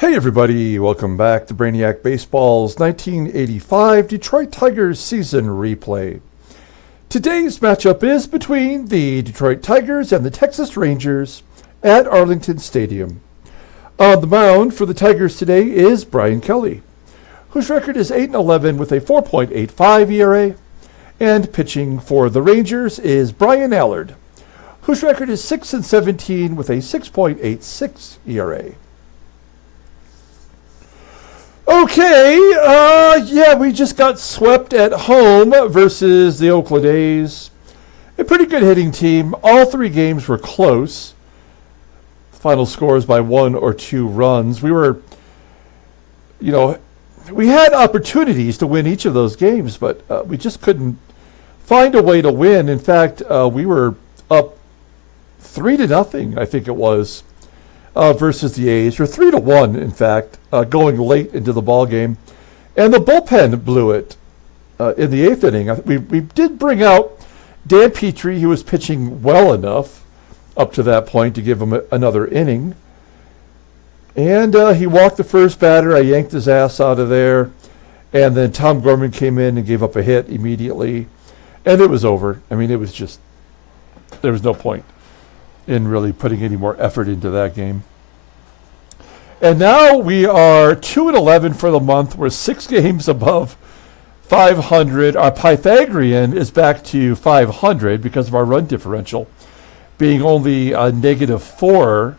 Hey everybody, welcome back to Brainiac Baseball's 1985 Detroit Tigers season replay. Today's matchup is between the Detroit Tigers and the Texas Rangers at Arlington Stadium. On the mound for the Tigers today is Brian Kelly, whose record is 8-11 with a 4.85 ERA, and pitching for the Rangers is Bryan Allard, whose record is 6-17 with a 6.86 ERA. Okay, we just got swept at home versus the Oakland A's. A pretty good hitting team. All three games were close. Final scores by 1 or 2 runs. We had opportunities to win each of those games, but we just couldn't find a way to win. In fact, we were up 3-0, I think it was, versus the A's, or 3-1, in fact, going late into the ball game, and the bullpen blew it in the 8th inning. We did bring out Dan Petrie, who was pitching well enough up to that point to give him another inning, and he walked the first batter. I yanked his ass out of there, and then Tom Gorman came in and gave up a hit immediately, and it was over. I mean, it was just, there was no point in really putting any more effort into that game. And now we are 2-11 for the month. We're 6 games above 500. Our Pythagorean is back to 500 because of our run differential being only -4.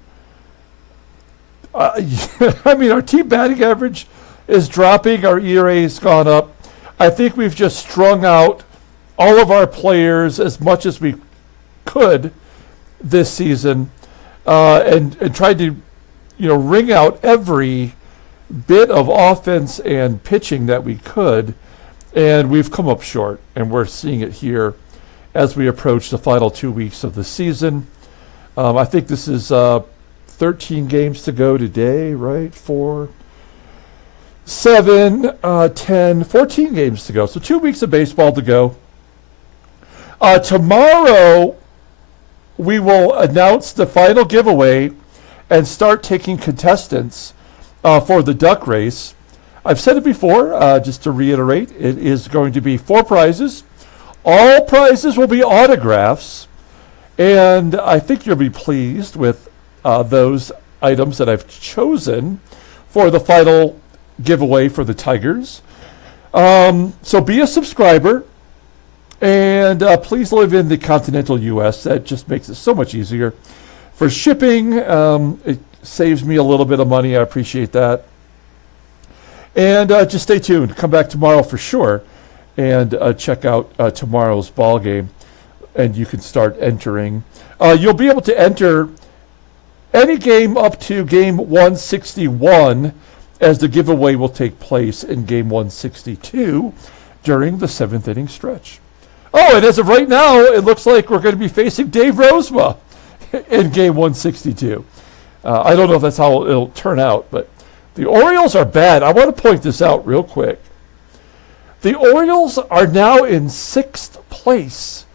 I mean, our team batting average is dropping. Our ERA's gone up. I think we've just strung out all of our players as much as we could this season, and tried to, wring out every bit of offense and pitching that we could, and we've come up short, and we're seeing it here as we approach the final 2 weeks of the season. I think this is 13 games to go today, right? 4, 7, 10, 14 games to go. So 2 weeks of baseball to go. Tomorrow, we will announce the final giveaway and start taking contestants for the duck race. I've said it before, just to reiterate, it is going to be 4 prizes. All prizes will be autographs, and I think you'll be pleased with those items that I've chosen for the final giveaway for the Tigers. So be a subscriber. And please live in the continental U.S. That just makes it so much easier. For shipping, it saves me a little bit of money. I appreciate that. And just stay tuned. Come back tomorrow for sure and check out tomorrow's ball game. And you can start entering. You'll be able to enter any game up to game 161, as the giveaway will take place in game 162 during the 7th inning stretch. Oh, and as of right now, it looks like we're going to be facing Dave Rozema in game 162. I don't know if that's how it'll turn out, but the Orioles are bad. I want to point this out real quick. The Orioles are now in 6th place.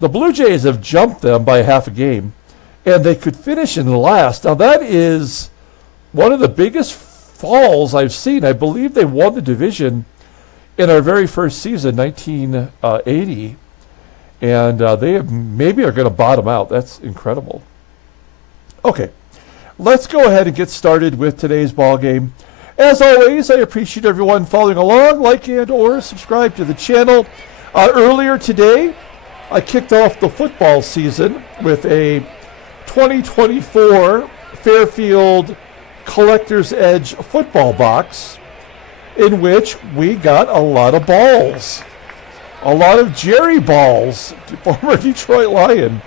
The Blue Jays have jumped them by half a game, and they could finish in last. Now, that is one of the biggest falls I've seen. I believe they won the division in our very first season, 1980, and they maybe are going to bottom out. That's incredible. Okay, let's go ahead and get started with today's ball game. As always, I appreciate everyone following along. Like and or subscribe to the channel. Earlier today, I kicked off the football season with a 2024 Fairfield Collector's Edge football box, in which we got a lot of balls. A lot of Jerry balls, former Detroit Lion.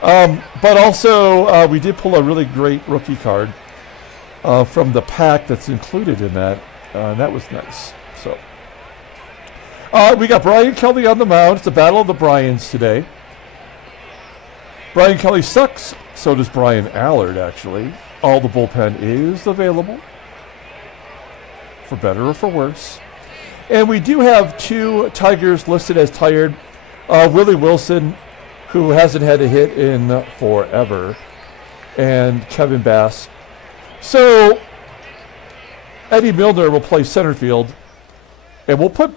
But also, we did pull a really great rookie card from the pack that's included in that. And that was nice. So, we got Brian Kelly on the mound. It's the Battle of the Bryans today. Brian Kelly sucks. So does Bryan Allard, actually. All the bullpen is available, for better or for worse. And we do have 2 Tigers listed as tired. Willie Wilson, who hasn't had a hit in forever, and Kevin Bass. So Eddie Milner will play center field. And we'll put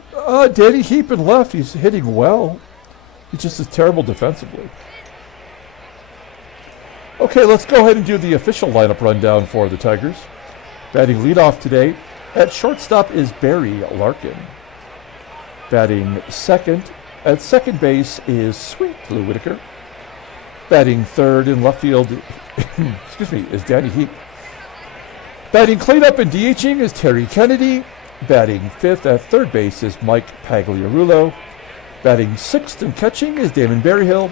Danny HEEP in left. He's hitting well. He just is terrible defensively. Okay, let's go ahead and do the official lineup rundown for the Tigers. Batting leadoff today at shortstop is Barry Larkin. Batting second at second base is Sweet Blue Whitaker. Batting third in left field excuse me, is Danny HEEP. Batting cleanup and DHing is Terry Kennedy. Batting fifth at third base is Mike Pagliarulo. Batting sixth and catching is Damon Berryhill.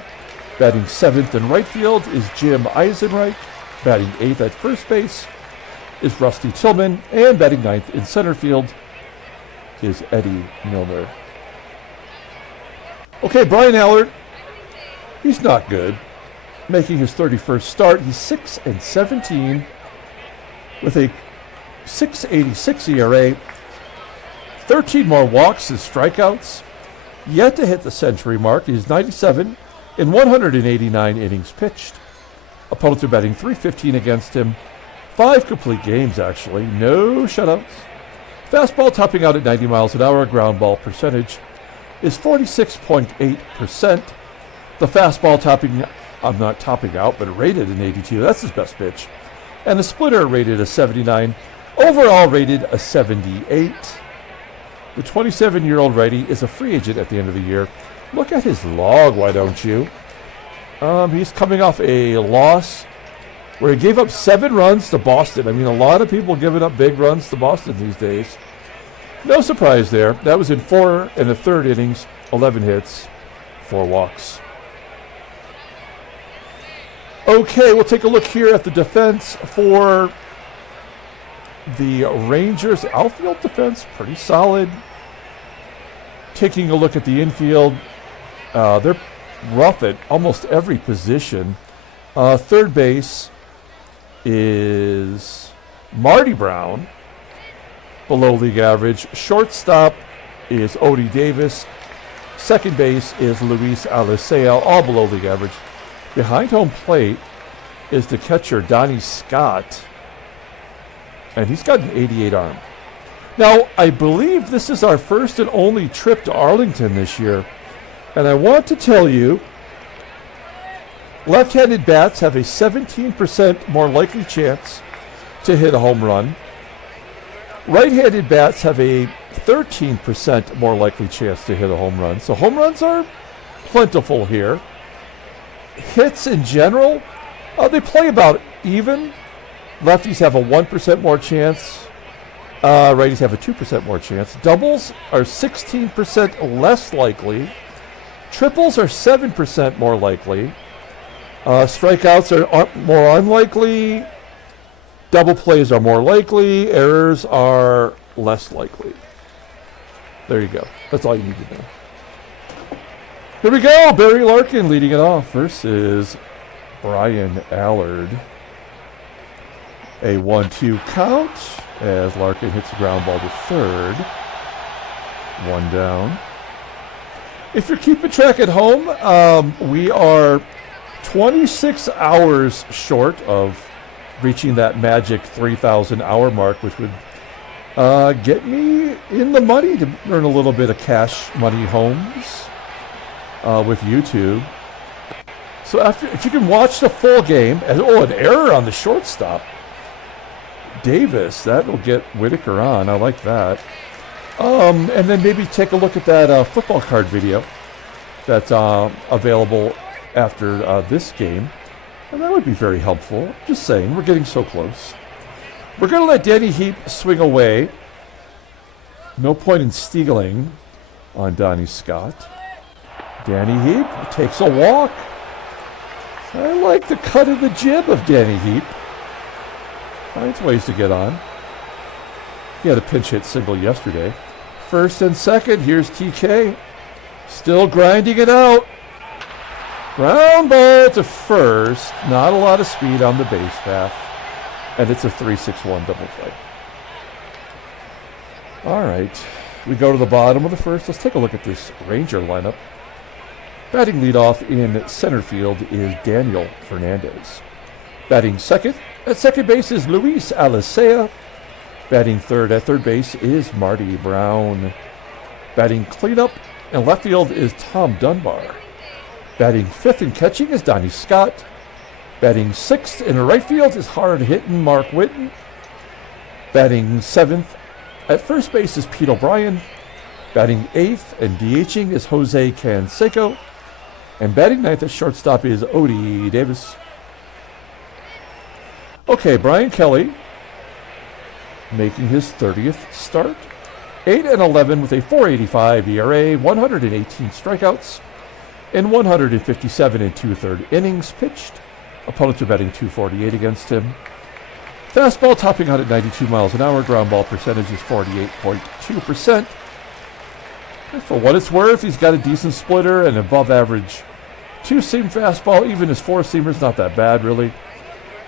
Batting seventh in right field is Jim EISENREICH. Batting eighth at first base is Rusty Tillman. And batting ninth in center field is Eddie Milner. Okay, Bryan Allard, he's not good. Making his 31st start, he's 6-17 with a 6.86 ERA, 13 more walks and strikeouts, yet to hit the century mark. He's 97 in 189 innings pitched. Opponents are batting .315 against him. 5 complete games, actually. No shutouts. Fastball topping out at 90 miles an hour. Ground ball percentage is 46.8%. The fastball not topping out, but rated an 82. That's his best pitch. And the splitter rated a 79. Overall rated a 78. The 27-year-old righty is a free agent at the end of the year. Look at his log, why don't you? He's coming off a loss where he gave up 7 runs to Boston. I mean, a lot of people giving up big runs to Boston these days. No surprise there. That was in 4 1/3 innings, 11 hits, 4 walks. Okay, we'll take a look here at the defense for the Rangers. Outfield defense, pretty solid. Taking a look at the infield, they're rough at almost every position. Third base is Marty Brown, below league average. Shortstop is Odie Davis. Second base is Luis ALICEA, all below league average. Behind home plate is the catcher Donnie Scott, and he's got an 88 arm. Now, I believe this is our first and only trip to Arlington this year, and I want to tell you, left-handed bats have a 17% more likely chance to hit a home run. Right-handed bats have a 13% more likely chance to hit a home run. So home runs are plentiful here. Hits in general, they play about even. Lefties have a 1% more chance. Righties have a 2% more chance. Doubles are 16% less likely. Triples are 7% more likely. Strikeouts are more unlikely. Double plays are more likely. Errors are less likely. There you go. That's all you need to know. Here we go. Barry Larkin leading it off versus Bryan Allard. A 1-2 count as Larkin hits the ground ball to third. 1 down. If you're keeping track at home, we are 26 hours short of reaching that magic 3,000 hour mark, which would get me in the money to earn a little bit of cash money homes with YouTube. So if you can watch the full game, an error on the shortstop. Davis, that will get Whitaker on. I like that. And then maybe take a look at that football card video that's available after this game. And that would be very helpful. Just saying, we're getting so close. We're going to let Danny HEEP swing away. No point in stealing on Donnie Scott. Danny HEEP takes a walk. I like the cut of the jib of Danny HEEP. Finds ways to get on. He had a pinch hit single yesterday. First and second, here's TK. Still grinding it out. Ground ball to first. Not a lot of speed on the base path. And it's a 3-6-1 double play. All right. We go to the bottom of the first. Let's take a look at this Ranger lineup. Batting leadoff in center field is Daniel Fernandez. Batting second at second base is Luis ALICEA. Batting third at third base is Marty Brown. Batting cleanup in left field is Tom Dunbar. Batting fifth and catching is Donnie Scott. Batting sixth in right field is hard-hitting Mark Whitten. Batting seventh at first base is Pete O'Brien. Batting eighth and DHing is Jose Canseco. And batting ninth at shortstop is Odie Davis. Okay, Brian Kelly making his 30th start. 8-11 with a 4.85 ERA, 118 strikeouts, in 157 and two-third innings pitched. Opponents are batting .248 against him. Fastball topping out at 92 miles an hour. Ground ball percentage is 48.2%. And for what it's worth, he's got a decent splitter and above average two-seam fastball. Even his four-seamer's not that bad, really.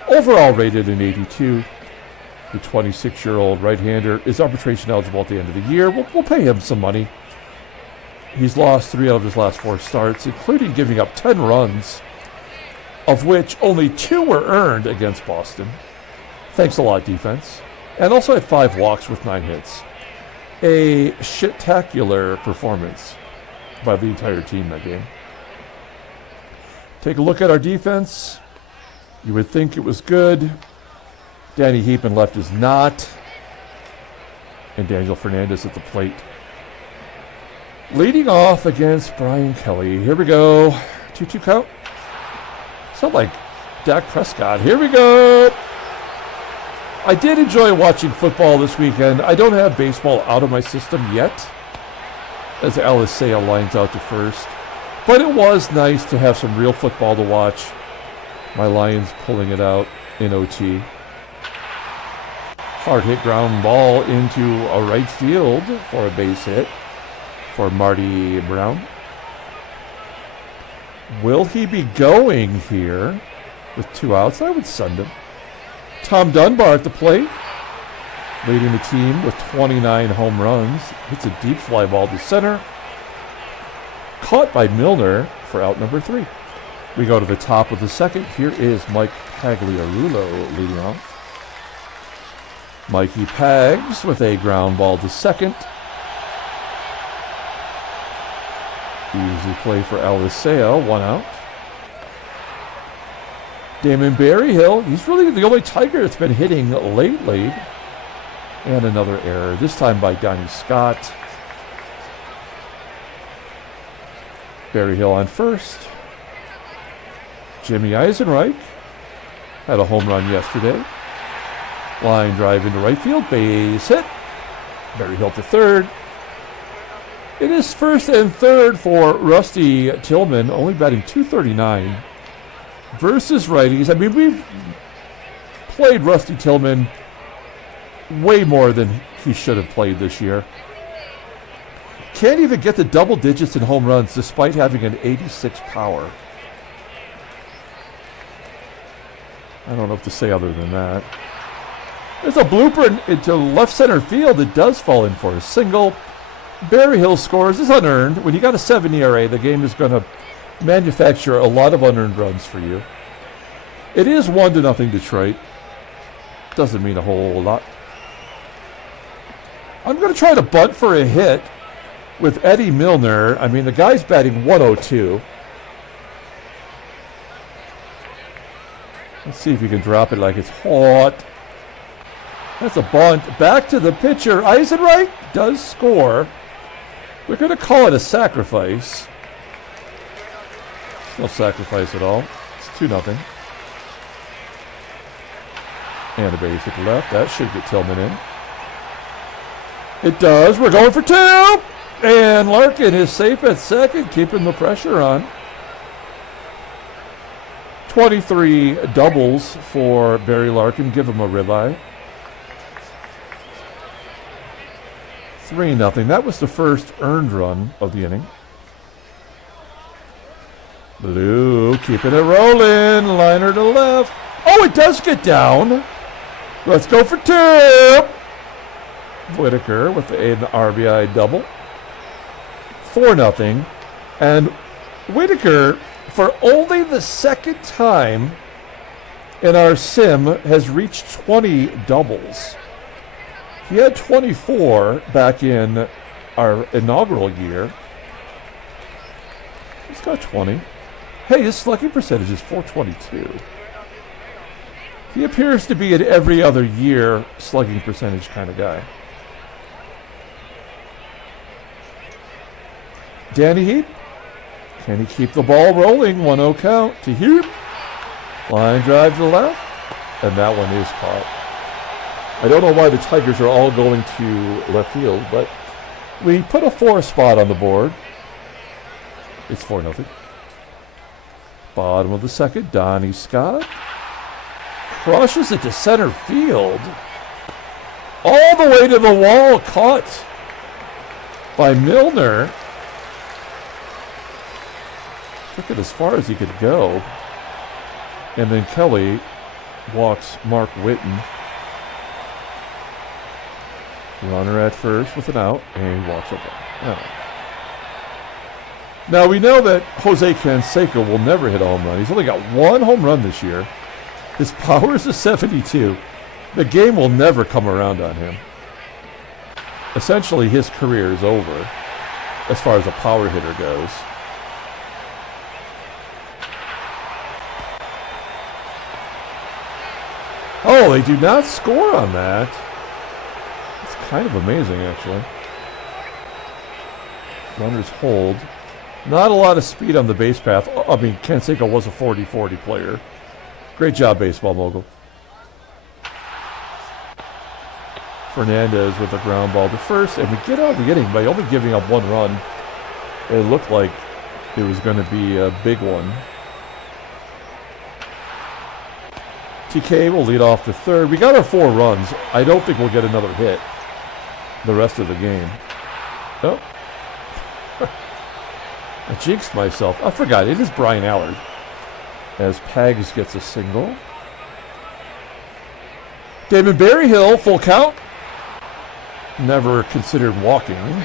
Overall rated an 82. The 26-year-old right-hander is arbitration eligible at the end of the year. We'll pay him some money. He's lost 3 out of his last 4 starts, including giving up 10 runs, of which only 2 were earned against Boston. Thanks a lot, defense. And also had 5 walks with 9 hits. A shit-tacular performance by the entire team that game. Take a look at our defense. You would think it was good. Danny HEEP in left is not. And Daniel Fernandez at the plate. Leading off against Brian Kelly. Here we go. 2-2 count. Sound like Dak Prescott. Here we go. I did enjoy watching football this weekend. I don't have baseball out of my system yet, as ALICEA lines out to first. But it was nice to have some real football to watch. My Lions pulling it out in OT. Hard hit ground ball into a right field for a base hit for Marty Brown. Will he be going here with 2 outs? I would send him. Tom Dunbar at the plate, leading the team with 29 home runs. Hits a deep fly ball to center. Caught by Milner for out number 3. We go to the top of the second. Here is Mike Pagliarulo leading off. Mikey Pags with a ground ball to second. Easy play for ALICEA, 1 out. Damon Berryhill, he's really the only Tiger that's been hitting lately. And another error, this time by Donnie Scott. Berryhill on first. Jimmy EISENREICH had a home run yesterday. Line drive into right field, base hit. Berryhill to third. It is first and third for Rusty Tillman, only batting .239 versus righties. I mean, we've played Rusty Tillman way more than he should have played this year. Can't even get the double digits in home runs despite having an 86 power. I don't know what to say other than that. There's a blooper into left center field. It does fall in for a single. Berryhill scores. Is unearned. When you got a 7 ERA, the game is going to manufacture a lot of unearned runs for you. It is 1-0 Detroit. Doesn't mean a whole lot. I'm going to try to bunt for a hit with Eddie Milner. I mean, the guy's batting .102. Let's see if you can drop it like it's hot. That's a bunt. Back to the pitcher. EISENREICH does score. We're going to call it a sacrifice. No sacrifice at all. It's 2-0. And a base hit left. That should get Tillman in. It does. We're going for 2. And Larkin is safe at second, keeping the pressure on. 23 doubles for Barry Larkin. Give him a ribeye. 3-0. That was the first earned run of the inning. Blue keeping it rolling. Liner to left. Oh, it does get down. Let's go for 2. Whitaker with an RBI double. 4-0. And Whitaker, for only the second time in our sim, has reached 20 doubles. He had 24 back in our inaugural year. He's got 20. Hey, his slugging percentage is 422. He appears to be an every other year slugging percentage kind of guy. Danny HEEP. Can he keep the ball rolling? 1-0 count to HEEP. Line drive to the left. And that one is caught. I don't know why the Tigers are all going to left field, but we put a 4 spot on the board. It's 4-0. Bottom of the second, Donnie Scott crushes it to center field. All the way to the wall, caught by Milner. Took it as far as he could go. And then Kelly walks Mark Whitten. Runner at first with an out, and he walks up. Now we know that Jose Canseco will never hit a home run. He's only got 1 home run this year. His power is a 72. The game will never come around on him. Essentially, his career is over as far as a power hitter goes. Oh, they do not score on that. It's kind of amazing, actually. Runners hold. Not a lot of speed on the base path. I mean, Canseco was a 40-40 player. Great job, baseball mogul. Fernandez with a ground ball to first, and we get out of the inning by only giving up 1 run. It looked like it was going to be a big one. TK will lead off to third. We got our 4 runs. I don't think we'll get another hit the rest of the game. Oh. I jinxed myself. I forgot. It is Bryan Allard. As Pags gets a single. Damon Berryhill, full count. Never considered walking.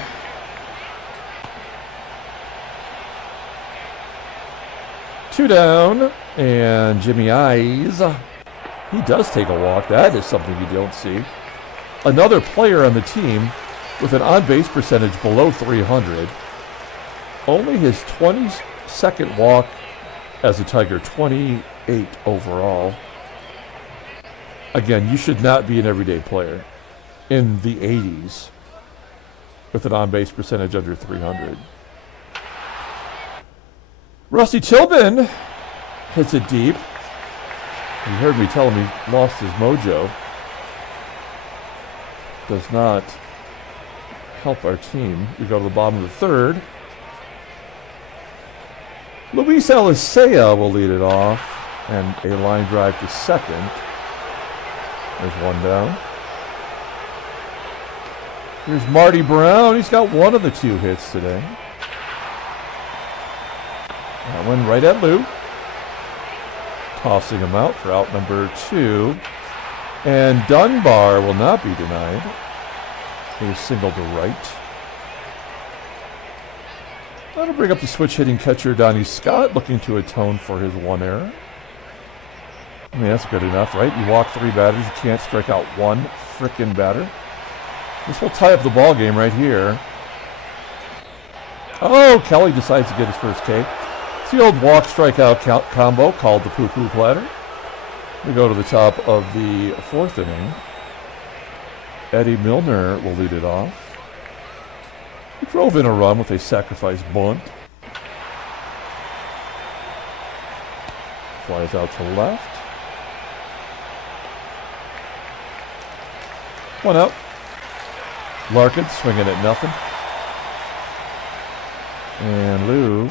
Two down. And Jimmy Eyes. He does take a walk. That is something you don't see. Another player on the team with an on-base percentage below 300. Only his 22nd walk as a Tiger, 28 overall. Again, you should not be an everyday player in the 80s with an on-base percentage under 300. Rusty Tillman hits it deep. You heard me tell him he lost his mojo. Does not help our team. We go to the bottom of the third. Luis ALICEA will lead it off, and a line drive to second. There's 1 down. Here's Marty Brown. He's got 1 of the 2 hits today. That one right at Lou. Tossing him out for out number 2. And Dunbar will not be denied. A single to right. That'll bring up the switch hitting catcher Donnie Scott, looking to atone for his 1 error. I mean, that's good enough, right? You walk 3 batters, you can't strike out 1 frickin' batter. This will tie up the ball game right here. Oh, Kelly decides to get his first K. It's the old walk strikeout combo called the poo-poo platter. We go to the top of the 4th inning. Eddie Milner will lead it off. He drove in a run with a sacrifice bunt. Flies out to left. 1 out. Larkin swinging at nothing. And Lou.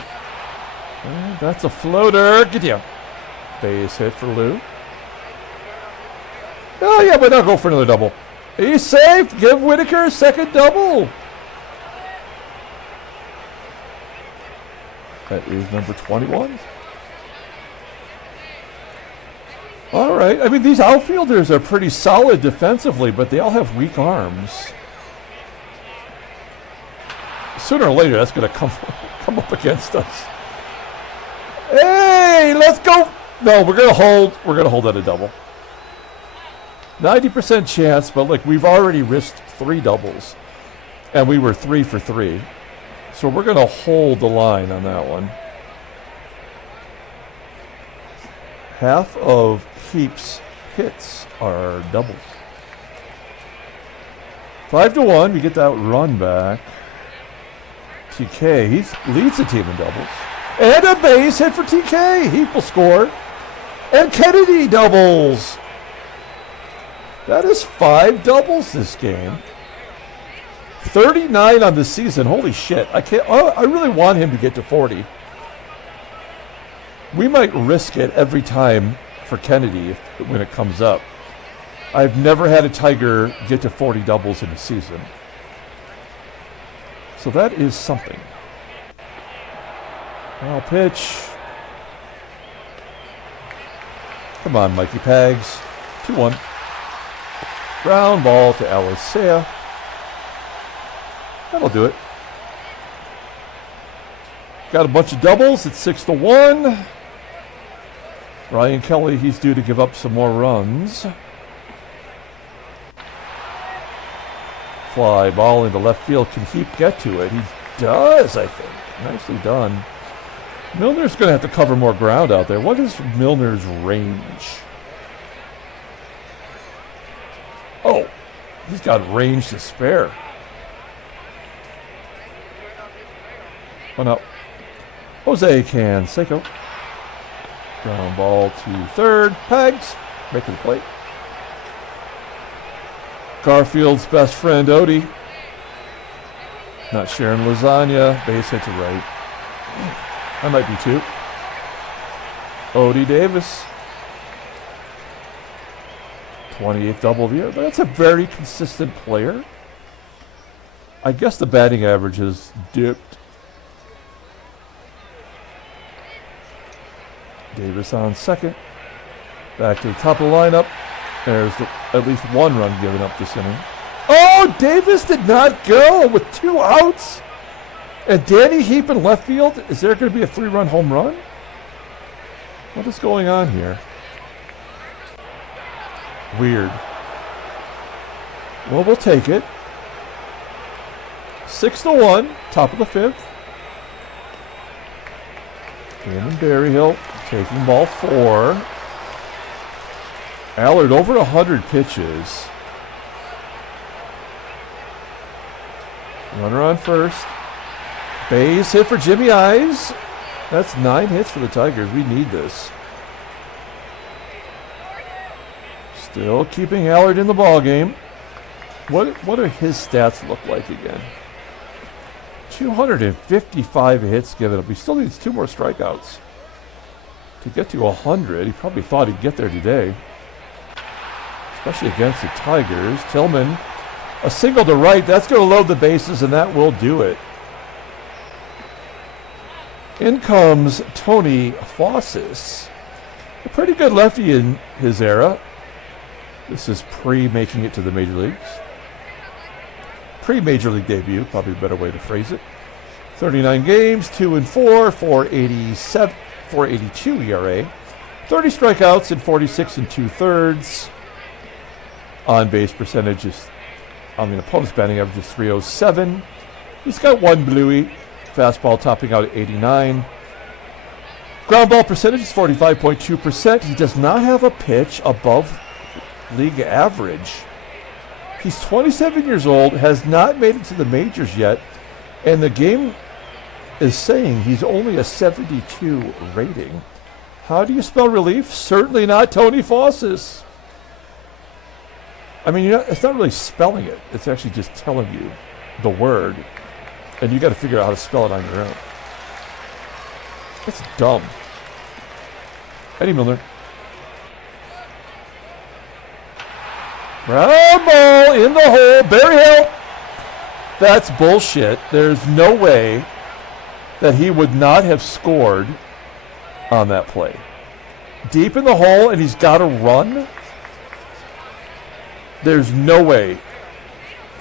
And that's a floater. Get you. Base hit for Lou. Oh, yeah, but now go for another double. He's safe. Give Whitaker a second double. That is number 21. All right. I mean, these outfielders are pretty solid defensively, but they all have weak arms. Sooner or later, that's going to come up against us. Hey, let's go. No, we're going to hold. We're going to hold at a double. 90% chance, but like we've already risked 3 doubles. And we were 3 for 3. So we're going to hold the line on that one. Half of HEEP's hits are doubles. 5-1, we get that run back. TK, he leads the team in doubles. And a base hit for TK. HEEP will score. And Kennedy doubles. That is 5 doubles this game. 39 on the season. Holy shit. I really want him to get to 40. We might risk it every time for Kennedy when it comes up. I've never had a Tiger get to 40 doubles in a season. So that is something. Foul pitch. Come on, Mikey Pags. 2-1. Ground ball to ALICEA. That'll do it. Got a bunch of doubles. It's 6-1. Brian Kelly, he's due to give up some more runs. Fly ball into left field. Can HEEP get to it? He does, I think. Nicely done. Milner's going to have to cover more ground out there. What is Milner's range? Oh, he's got range to spare. One up. Jose CANSECO. Ground ball to third. Pegs. Making the plate. Garfield's best friend, Odie. Not sharing lasagna. Base hit to right. I might be too. Odie Davis. 28th double of the year. That's a very consistent player. I guess the batting average has dipped. Davis on second. Back to the top of the lineup. There's at least 1 run given up this inning. Oh, Davis did not go with 2 outs. And Danny HEEP in left field. Is there going to be a 3-run home run? What is going on here? Weird. Well, we'll take it. 6-1, top of the 5th. Damon Berryhill taking ball 4. Allard over 100 pitches. Runner on first. Base hit for Jimmy Eyes. That's 9 hits for the Tigers. We need this. Still keeping Allard in the ball game. What do his stats look like again? 255 hits given up. He still needs 2 more strikeouts to get to 100. He probably thought he'd get there today, especially against the Tigers. Tillman, a single to right. That's going to load the bases, and that will do it. In comes Tony Fossis, a pretty good lefty in his era. This is pre-making it to the major leagues. Pre-major league debut, probably a better way to phrase it. 39 games, 2-4, 4.82 ERA. 30 strikeouts in 46 2/3. On base percentage is on the opponent's batting average is 307. He's got 1 bluey. Fastball topping out at 89. Ground ball percentage is 45.2%. He does not have a pitch above league average. He's 27 years old, has not made it to the majors yet, and the game is saying he's only a 72 rating. How do you spell relief? Certainly not Tony Fossis. I mean, it's not really spelling it. It's actually just telling you the word, and you got to figure out how to spell it on your own. It's dumb. Eddie Milner. Ground ball in the hole. Berryhill. That's bullshit. There's no way that he would not have scored on that play. Deep in the hole, and he's got to run. There's no way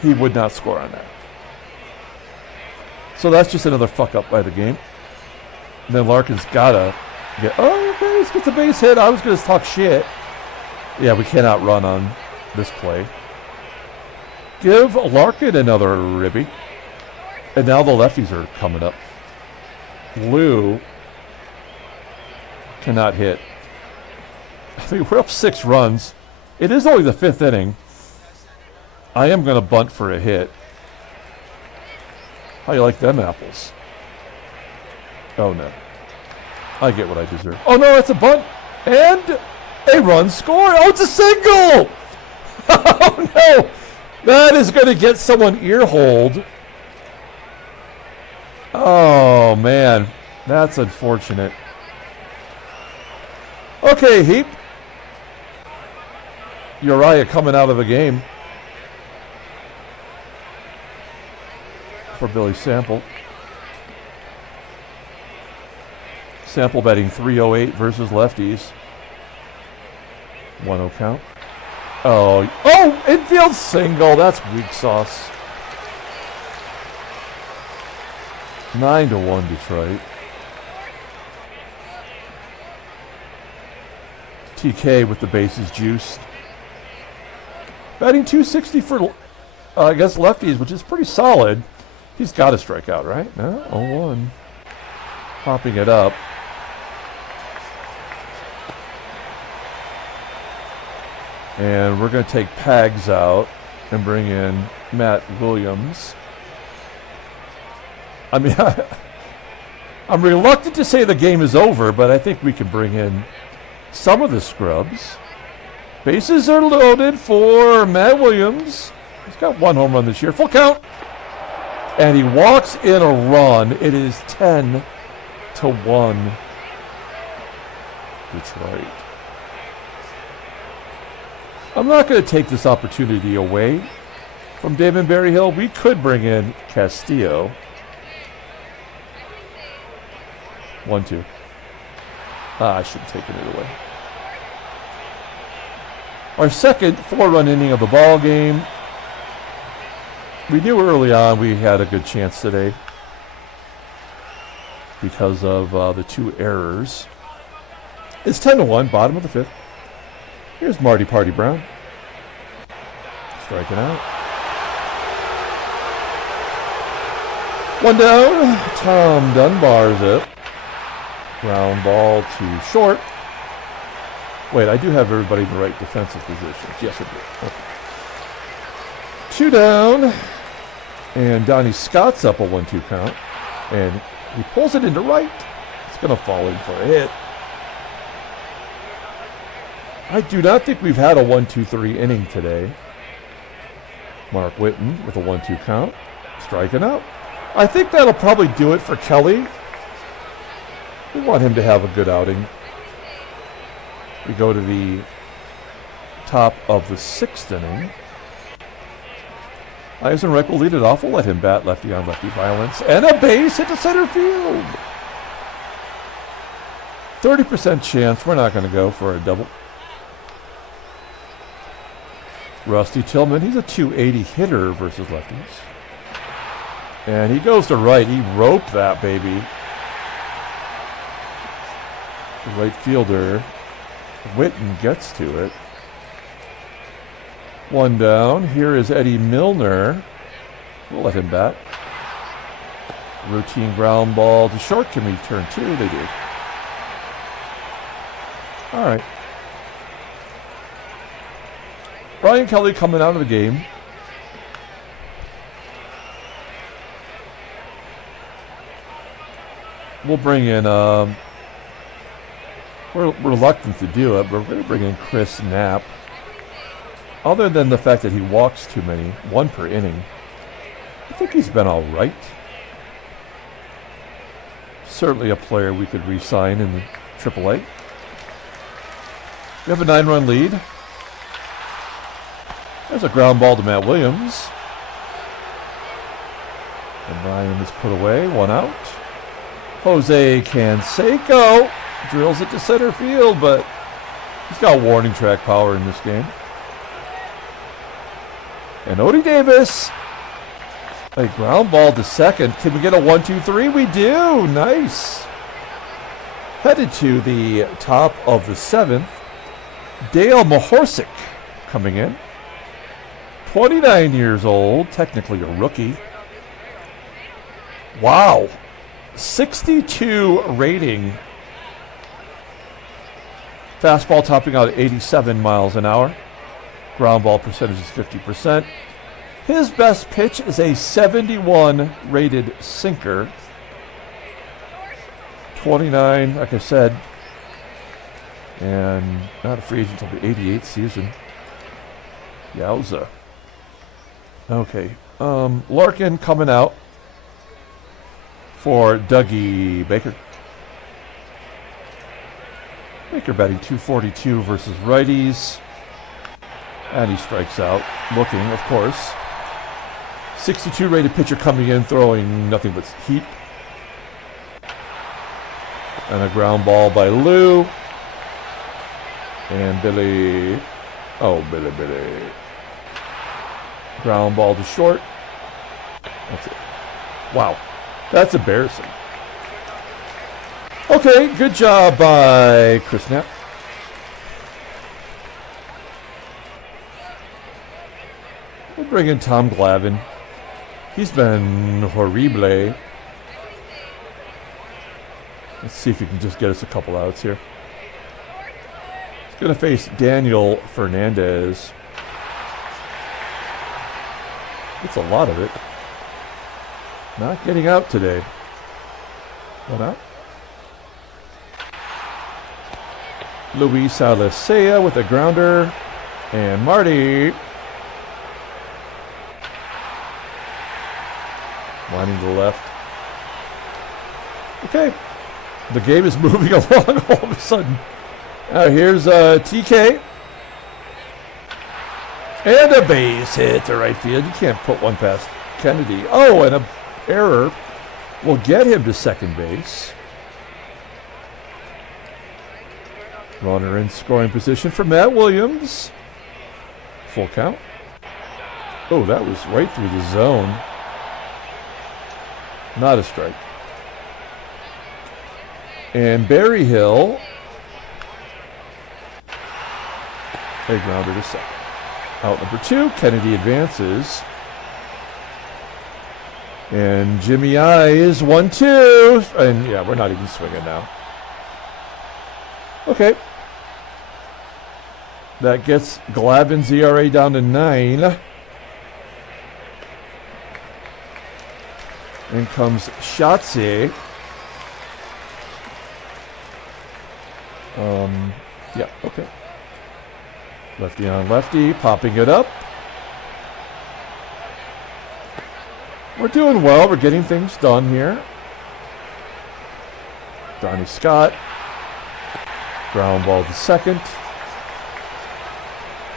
he would not score on that. So that's just another fuck up by the game. And then Larkin's got to get, oh, okay, let's get the base hit. I was going to talk shit. Yeah, we cannot run on this play. Give Larkin another ribby. And now the lefties are coming up. Lou cannot hit. I mean, we're up 6 runs. It is only the 5th inning. I am going to bunt for a hit. How you like them apples? Oh, no. I get what I deserve. Oh, no, it's a bunt. And a run scored. Oh, it's a single. Oh, no. That is going to get someone ear-holed. Oh, man. That's unfortunate. Okay, Heap. Uriah coming out of the game for Billy Sample. Sample betting 308 versus lefties. 1-0 count. Oh, infield single. That's weak sauce. 9-1 Detroit. TK with the bases juiced. Batting 260 for, I guess, lefties, which is pretty solid. He's got to strike out, right? No? 0-1. Popping it up. And we're going to take Pags out and bring in Matt Williams. I mean, I'm reluctant to say the game is over, but I think we can bring in some of the scrubs. Bases are loaded for Matt Williams. He's got 1 home run this year. Full count. And he walks in a run. It is 10-1 Detroit. I'm not going to take this opportunity away from Damon Berryhill. We could bring in Castillo. 1-2. I should have taken it away. Our second 4-run inning of the ball game. We knew early on we had a good chance today because of the 2 errors. It's 10-1, bottom of the 5th. Here's Marty Party Brown. Striking out. 1 down. Tom Dunbar's it. Ground ball to short. Wait, I do have everybody in the right defensive positions. Yes, I do. Okay. 2 down. And Donnie Scott's up a 1-2 count. And he pulls it into right. It's going to fall in for a hit. I do not think we've had a 1-2-3 inning today. Mark Whitten with a 1-2 count. Striking out. I think that'll probably do it for Kelly. We want him to have a good outing. We go to the top of the 6th inning. EISENREICH will lead it off. We'll let him bat lefty on lefty violence. And a base hit to center field. 30% chance we're not going to go for a double. Rusty Tillman, he's a 280 hitter versus lefties. And he goes to right. He roped that baby. The right fielder, Whiten, gets to it. 1 down. Here is Eddie Milner. We'll let him bat. Routine ground ball to short. Can we turn 2? They do. All right. Brian Kelly coming out of the game. We'll bring in, we're reluctant to do it, but we're going to bring in Chris Knapp. Other than the fact that he walks too many, 1 per inning, I think he's been all right. Certainly a player we could re-sign in the AAA. We have a 9-run lead. There's a ground ball to Matt Williams. And Bryan is put away, 1 out. Jose Canseco drills it to center field, but he's got warning track power in this game. And Odie Davis, a ground ball to second. Can we get a 1-2-3? We do. Nice. Headed to the top of the 7th. Dale Mahorsic coming in. 29 years old, technically a rookie. Wow. 62 rating. Fastball topping out at 87 miles an hour. Ground ball percentage is 50%. His best pitch is a 71 rated sinker. 29, like I said. And not a free agent until the 88th season. Yowza. Okay. Larkin coming out for Dougie Baker. Baker batting .242 versus righties. And he strikes out. Looking, of course. 62 rated pitcher coming in, throwing nothing but heat. And a ground ball by Lou. And Billy. Oh, Billy. Ground ball to short. That's it. Wow. That's embarrassing. Okay, good job by Chris Knapp. We'll bring in Tom Glavine. He's been horrible. Let's see if he can just get us a couple outs here. He's going to face Daniel Fernandez. It's a lot of it. Not getting out today. What out? Luis ALICEA with a grounder. And Marty. Lining to the left. Okay. The game is moving along all of a sudden. Here's TK. And a base hit to right field. You can't put one past Kennedy. Oh, and an error will get him to second base. Runner in scoring position for Matt Williams. Full count. Oh, that was right through the zone. Not a strike. And Berryhill. A grounder to second. Out number 2, Kennedy advances. And Jimmy I is 1-2. And yeah, we're not even swinging now. Okay. That gets Glavine's ERA down to 9. In comes Shotzi. Yeah, okay. Lefty on lefty, popping it up. We're doing well. We're getting things done here. Donnie Scott. Ground ball to second.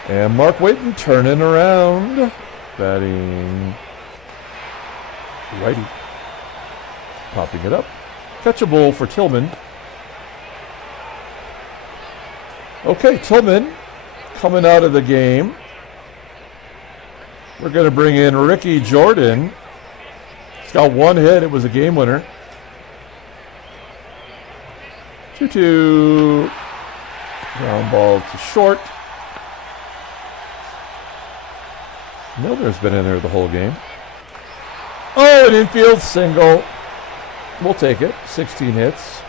And Mark Whiten turning around. Batting righty. Popping it up. Catchable for Tillman. Okay, Tillman coming out of the game. We're going to bring in Ricky Jordan. He's got one hit. It was a game winner. 2-2. Ground ball to short. Milner's been in there the whole game. Oh, an infield single. We'll take it. 16 hits.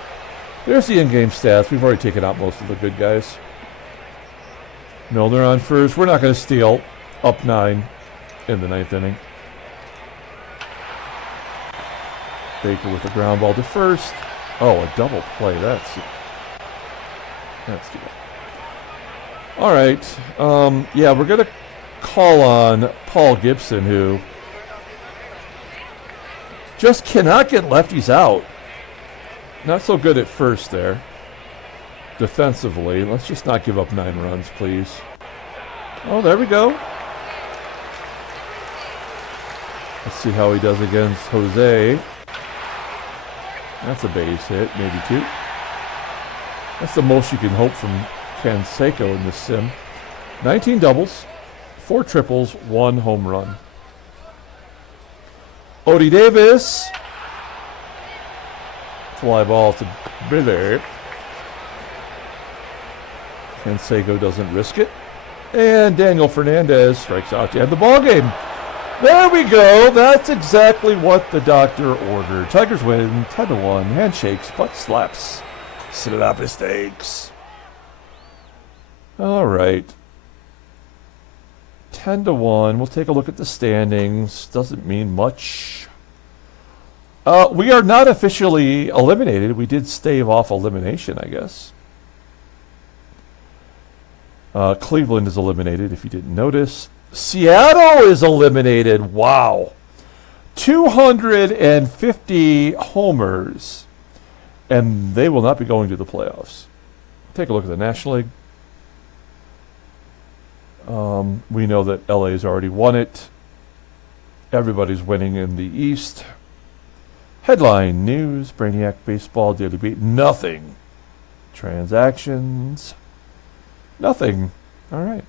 There's the in-game stats. We've already taken out most of the good guys. Milner on first. We're not going to steal. Up 9 in the 9th inning. Baker with a ground ball to first. Oh, a double play. That's too bad. All right. Yeah, we're going to call on Paul Gibson, who just cannot get lefties out. Not so good at first there. Defensively. Let's just not give up 9 runs, please. Oh, there we go. Let's see how he does against Jose. That's a base hit, maybe 2. That's the most you can hope from CANSECO in this sim. 19 doubles, 4 triples, 1 home run. Odie Davis. Fly ball to Billy. CANSECO doesn't risk it. And Daniel Fernandez strikes out to end the ball game. There we go. That's exactly what the doctor ordered. Tigers win 10-1. Handshakes, butt slaps, slap mistakes. All right. 10-1. We'll take a look at the standings. Doesn't mean much. We are not officially eliminated. We did stave off elimination, I guess. Cleveland is eliminated, if you didn't notice. Seattle is eliminated. Wow. 250 homers. And they will not be going to the playoffs. Take a look at the National League. We know that LA has already won it. Everybody's winning in the East. Headline news, Brainiac Baseball, Daily Beat, nothing. Transactions, nothing. All right.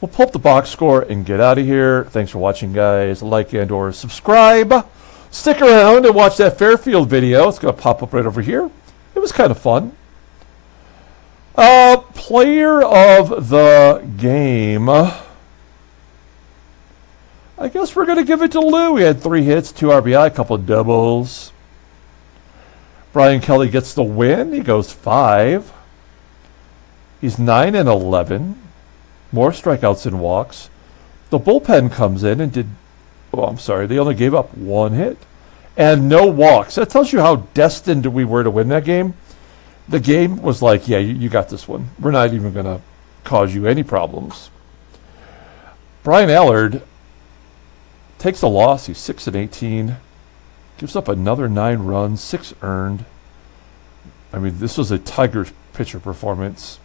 We'll pull up the box score and get out of here. Thanks for watching, guys. Like and or subscribe. Stick around and watch that Fairfield video. It's going to pop up right over here. It was kind of fun. Player of the game. I guess we're going to give it to Lou. He had 3 hits, 2 RBI, a couple of doubles. Brian Kelly gets the win. He goes 5. He's 9-11. More strikeouts than walks. The bullpen comes in and did, oh, I'm sorry, they only gave up 1 hit. And no walks. That tells you how destined we were to win that game. The game was like, yeah, you got this one. We're not even going to cause you any problems. Brian Allard takes the loss. He's 6-18. Gives up another 9 runs, 6 earned. I mean, this was a Tigers pitcher performance.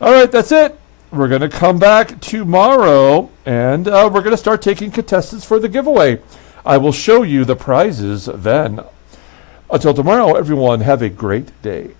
All right, that's it. We're going to come back tomorrow, and we're going to start taking contestants for the giveaway. I will show you the prizes then. Until tomorrow, everyone, have a great day.